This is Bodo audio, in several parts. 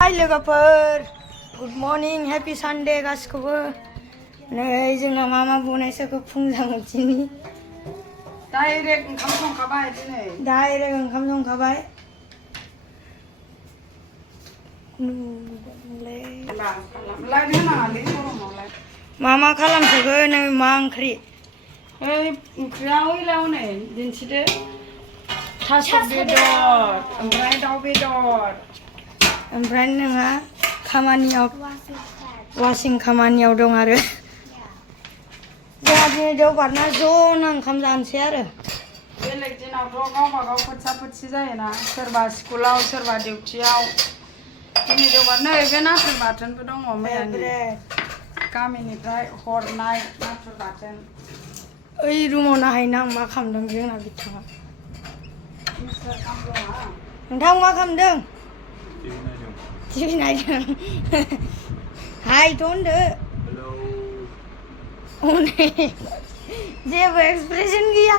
हाय लोगोफोर गुड मर्निं हैप्पी सानडे गासिखौबो नै जोंना मामा बनायसोखौ फुंजामुथिनि डाइरेक्ट ओंखाम संखाबाय दिनै डाइरेक्ट ओंखाम संखाबाय मामा खालामसोखो नै मा ओंख्रि ओंख्रिया ओइलाव नै दिन्थिदो थास' बेदर ओमफ्राय दाउ बेदर ओमफ्राय नोंहा खामानियाव वाशिं खामानियाव दं आरो जोंहा दिनै देवबारना ज'नो ओंखाम जानोसै आरो बेलेग दिनावथ' गावबा गाव फोथसा फोथसि जायोना सोरबा स्कुलाव सोरबा डिउटियाव दिनै देवबार नै बे नाथुर बाथोनबो दङ मैयानि गामिनिफ्राय हरनाय नाथुर बाथोन ओइ रुमाव नायहैनो आं मा खालामदों जोंना बिथाङा नोंथां मा खालामदों टिभि नायदों हायथ' होनदो जेबो एक्सप्रेसन गैया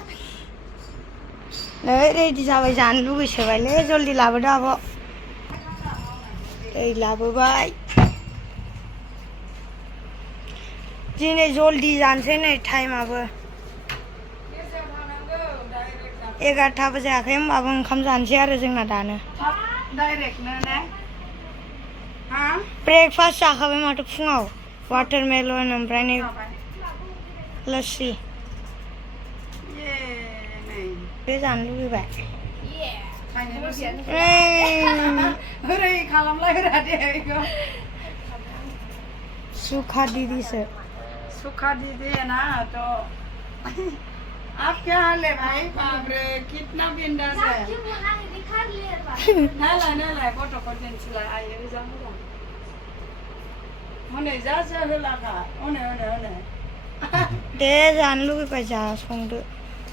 नै रेडि जाबाय जानो लुगैसोबायलै जल्दि लाबोदो आब' दै लाबोबाय दिनै जल्दि जानोसै नै टाइमाबो 11थाबो जायाखै होमबाबो ओंखाम जानोसै आरो जोंना दानो डाइरेक्टनो ने हा ब्रेकफास्ट जाखाबाय माथो फुङाव वाटारमेलन ओमफ्राय नै लस्सि बे जानो लुबैबाय ओरै खालामलायग्रा दे सुखा दीदीसो सुखा दीदी है ना तो आप क्या हाल है भाई बाप रे कितना बिंदास है नालाय गथ'खौ दिन्थिलाय आयो जा मोजां हनै जा होलाखा हनै दे जानो लुबैबाय जा संदो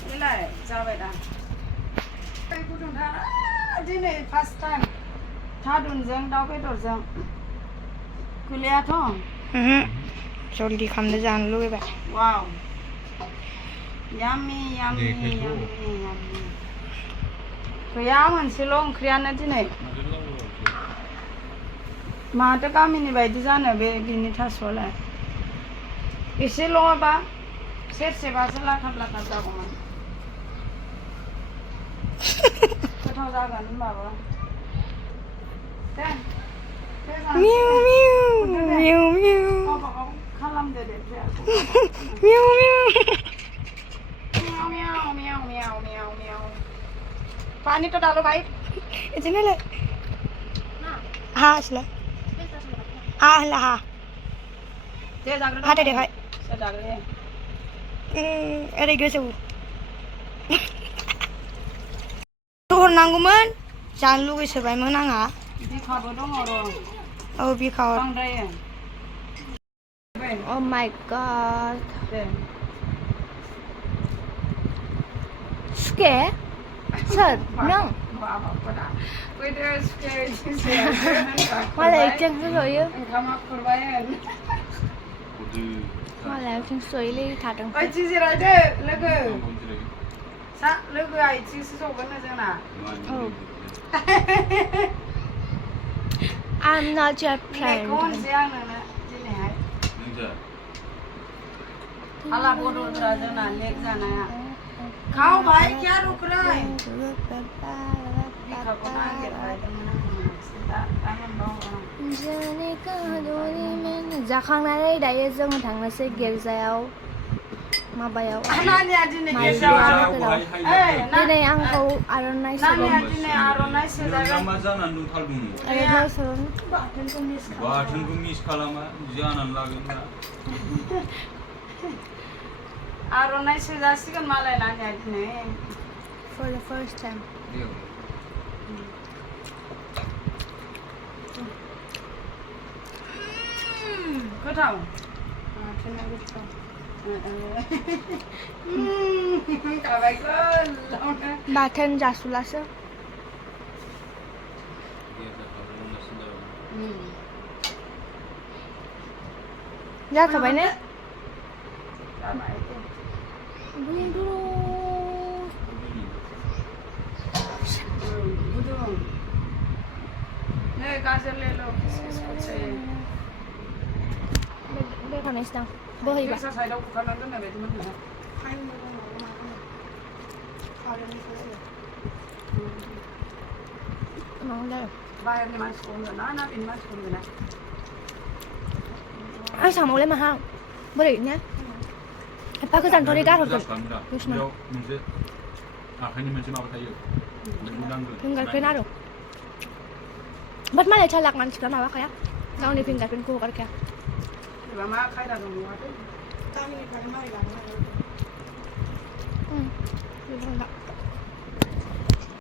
बेलाय जाबाय दा दै गुदुंथार दिनै फार्स्ट टाइम थादुनजों दाउ बेदरजों गैलायाथ' जल्दि खालामदो जानो लुबैबाय वाव याम्मी गैया मोनसेल' ओंख्रियानो दिनै माथो गामिनि बायदि जानो बिनि थास'आलाय एसेल'बा सेरसेबासो लाथाब जागौमोन गोथाव जागोन होनबाबो दे मिउ मिउ मिउ मिउ गावबागाव खालामदो दे मिउ मिउ पानी तो डालो भाई इतने ले हाँ इसला हाँ ला हाँ हाँ दे भाई अरे गोसो हरनांगौमोन जानो लुगैसोबायमोन आंहा बिखाबो दङ र' औ बिखा बांद्रायो Oh my god. Suke? Sir, no. Malah yang sesuai. Malah yang sesuai lagi thadang. Oi cici rada, logo. Sa logo ai cici sopan aja na. Oh. I'm not your friend. कौन से आना ना जिन्हें है अल्लाह बोलो राजा ना लेक जाना है खाओ भाई क्या रुक रहा है जाखांनानै दायो जों थांनोसै गिर्जायाव माबायाव दिनै आंखौ आर'नाइ बाथोनखौ मिस खालामा जानानै लागोन दा आर'नाइ सोजासिगोन मालाय नानिया दिनै for the first time गोथाव बाथोन जासुलासो जाखाबाय ने नै नहीं गाजर ले लो किसको चाहिए बेखौ नायसै बोहैबा गेसा साइडआव कुकारनानै दोननाय बायदि मोनदों बाहेरनि मानसिखौ होनगोन ना बेनि मानसिखौ होनगोन ना आं सामावलाय माहा बोरै ने एफा गोजाननिफ्राय गारहरगोन बेयाव मोनसे आखाइनि मोनसे माबा थायो बेखौ नांगोन फिंगारप्रिन्ट आरो बाट मालाय चालाक मानसिफ्रा माबाखाया गावनि फिंगारप्रिन्टखौ हगारखाया एबा मा खायदा दं नङाथाय गामिनिफ्राय मारै लाङो